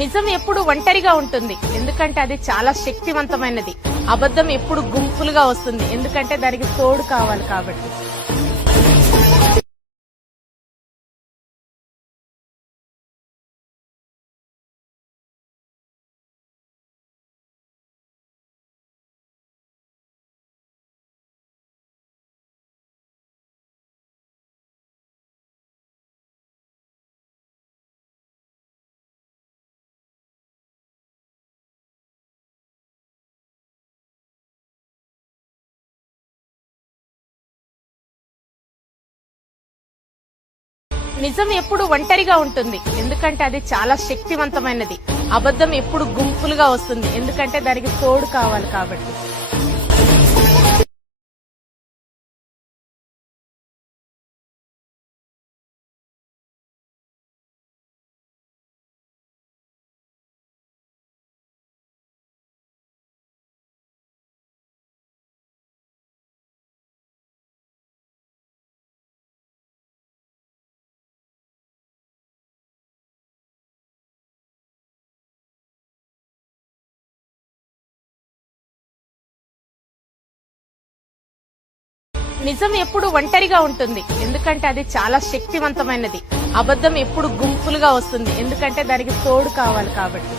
నిజం ఎప్పుడు ఒంటరిగా ఉంటుంది, ఎందుకంటే అది చాలా శక్తివంతమైనది. అబద్ధం ఎప్పుడు గుంపులుగా వస్తుంది, ఎందుకంటే దానికి తోడు కావాలి కాబట్టి. నిజం ఎప్పుడు ఒంటరిగా ఉంటుంది, ఎందుకంటే అది చాలా శక్తివంతమైనది. అబద్ధం ఎప్పుడు గుంపులుగా వస్తుంది, ఎందుకంటే దానికి తోడు కావాలి కాబట్టి. నిజం ఎప్పుడు ఒంటరిగా ఉంటుంది, ఎందుకంటే అది చాలా శక్తివంతమైనది. అబద్ధం ఎప్పుడు గుంపులుగా వస్తుంది, ఎందుకంటే దానికి తోడు కావాలి కాబట్టి.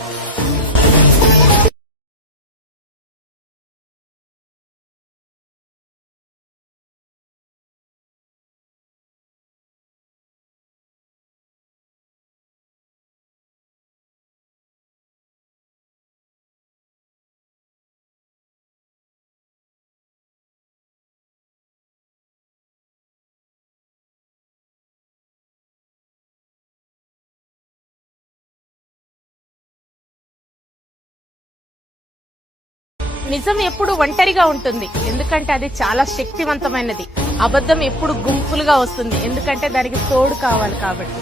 నిజం ఎప్పుడు ఒంటరిగా ఉంటుంది, ఎందుకంటే అది చాలా శక్తివంతమైనది. అబద్ధం ఎప్పుడు గుంపులుగా వస్తుంది, ఎందుకంటే దానికి తోడు కావాలి కాబట్టి.